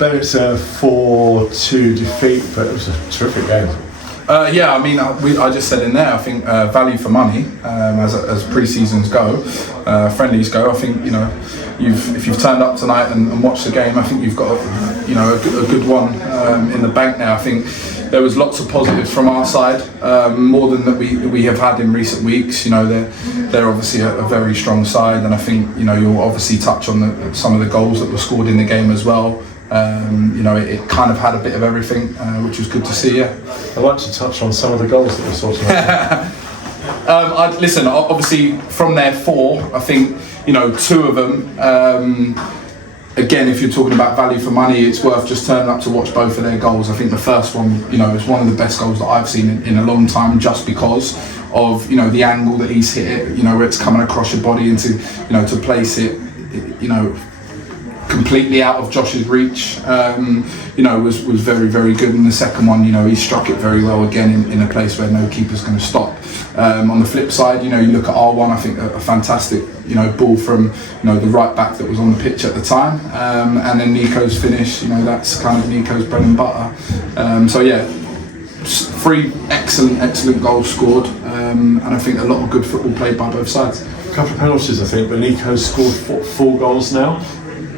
Ben, it's a 4-2 defeat, but it was a terrific game. Yeah, I mean, I just said in there, I think value for money, as pre-seasons go, friendlies go. I think, you know, if you've turned up tonight and watched the game, I think you've got a good one in the bank now. I think there was lots of positives from our side, more than that we have had in recent weeks. You know, they're obviously a very strong side, and I think, you know, you'll obviously touch on some of the goals that were scored in the game as well. You know, it kind of had a bit of everything, which was good to see. Yeah, I'd like to touch on some of the goals that were sorted out. Listen, obviously from their 4, I think, you know, 2 of them. Again, if you're talking about value for money, it's worth just turning up to watch both of their goals. I think the first one, you know, is one of the best goals that I've seen in a long time, just because of, you know, the angle that he's hit it, you know, where it's coming across your body, and to, you know, to place it, you know, completely out of Josh's reach, you know, was very, very good. And the second one, you know, he struck it very well again in a place where no keeper's going to stop. On the flip side, you know, you look at R1, I think a fantastic, you know, ball from, you know, the right back that was on the pitch at the time, and then Nico's finish, you know, that's kind of Nico's bread and butter. So yeah, 3 excellent goals scored, and I think a lot of good football played by both sides. A couple of penalties, I think, but Nico's scored 4 goals now.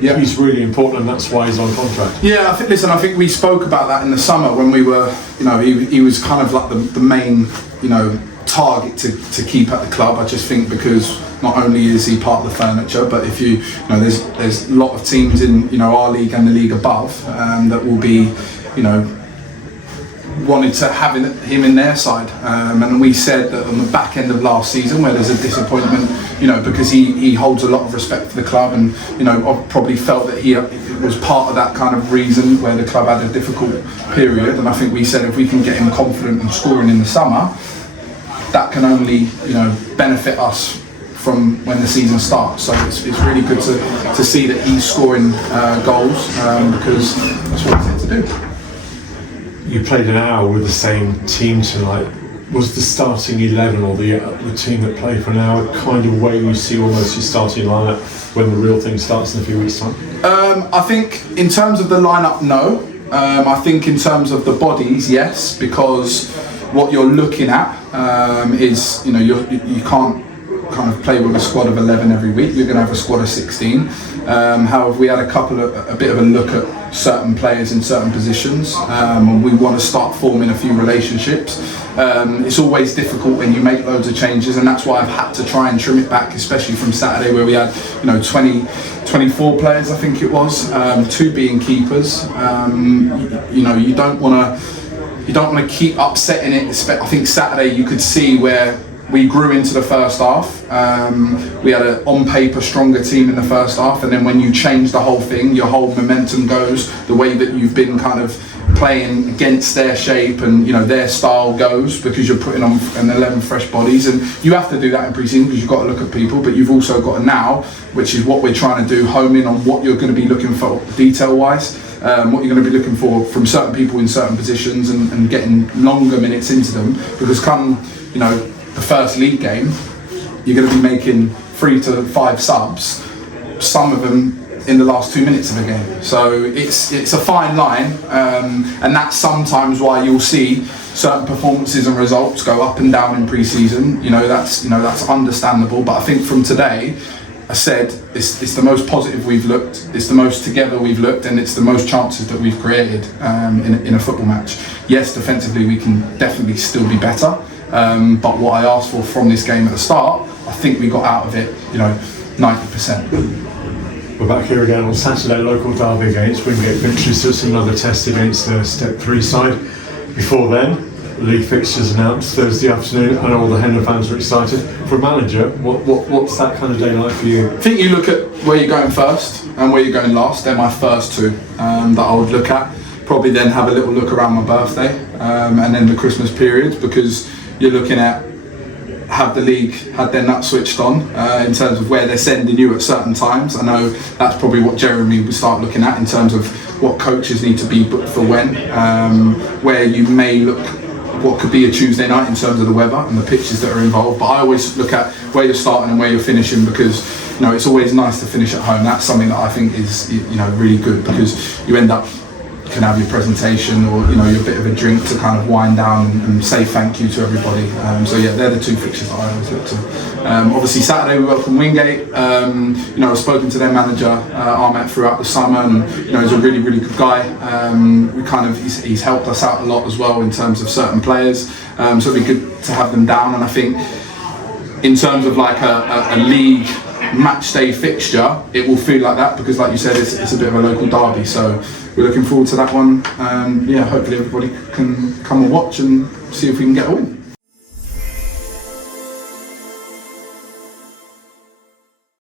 Yeah, he's really important, and that's why he's on contract. Yeah, I think we spoke about that in the summer when we were, you know, he was kind of like the main, you know, target to keep at the club. I just think because not only is he part of the furniture, but if you know, there's a lot of teams in, you know, our league and the league above, that will be, you know, wanted to have him in their side, and we said that on the back end of last season, where there's a disappointment, you know, because he holds a lot of respect for the club, and, you know, probably felt that he was part of that kind of reason where the club had a difficult period. And I think we said if we can get him confident and scoring in the summer, that can only, you know, benefit us from when the season starts. So it's really good to see that he's scoring goals, because that's what he's here to do. You played an hour with the same team tonight. Was the starting 11 or the team that played for an hour kind of where you see almost your starting lineup when the real thing starts in a few weeks' time? I think in terms of the lineup, no. I think in terms of the bodies, yes, because what you're looking at is, you know, you can't kind of play with a squad of 11 every week. You're going to have a squad of 16. However, we had a bit of a look at certain players in certain positions, and we want to start forming a few relationships. It's always difficult when you make loads of changes, and that's why I've had to try and trim it back, especially from Saturday, where we had, you know, 24 players, I think it was, 2 being keepers. You know, you don't want to keep upsetting it. I think Saturday you could see where we grew into the first half. We had an on paper stronger team in the first half, and then when you change the whole thing, your whole momentum goes the way that you've been kind of playing against their shape, and, you know, their style goes, because you're putting on an 11 fresh bodies, and you have to do that in pre-season because you've got to look at people, but you've also got to now, which is what we're trying to do, home in on what you're going to be looking for detail wise, what you're going to be looking for from certain people in certain positions, and getting longer minutes into them, because come, you know, the first league game, you're going to be making 3 to 5 subs, some of them in the last 2 minutes of the game. So it's a fine line, and that's sometimes why you'll see certain performances and results go up and down in pre-season. You know, that's understandable. But I think from today, I said it's the most positive we've looked, it's the most together we've looked, and it's the most chances that we've created in a football match. Yes, defensively we can definitely still be better. But what I asked for from this game at the start, I think we got out of it, you know, 90%. We're back here again on Saturday, local derby against Wingate Fixtures. So it's another test against the Step 3 side. Before then, league fixtures announced Thursday afternoon, and all the Hendon fans are excited. For a manager, what's that kind of day like for you? I think you look at where you're going first and where you're going last. They're my first 2 that I would look at. Probably then have a little look around my birthday, and then the Christmas period, because you're looking at, have the league had their nuts switched on in terms of where they're sending you at certain times. I know that's probably what Jeremy would start looking at in terms of what coaches need to be booked for when, where you may look what could be a Tuesday night in terms of the weather and the pitches that are involved. But I always look at where you're starting and where you're finishing, because it's always nice to finish at home. That's something that I think is really good, because you end up can have your presentation or your bit of a drink to kind of wind down and say thank you to everybody. So yeah, they're the two fixtures that I always look to. Obviously Saturday we welcome Wingate. I've spoken to their manager Ahmet throughout the summer, and he's a really good guy. He's helped us out a lot as well in terms of certain players. So it'd be good to have them down, and I think in terms of like a league match day fixture, it will feel like that, because like you said, it's a bit of a local derby. So we're looking forward to that one, and yeah, hopefully everybody can come and watch and see if we can get a win.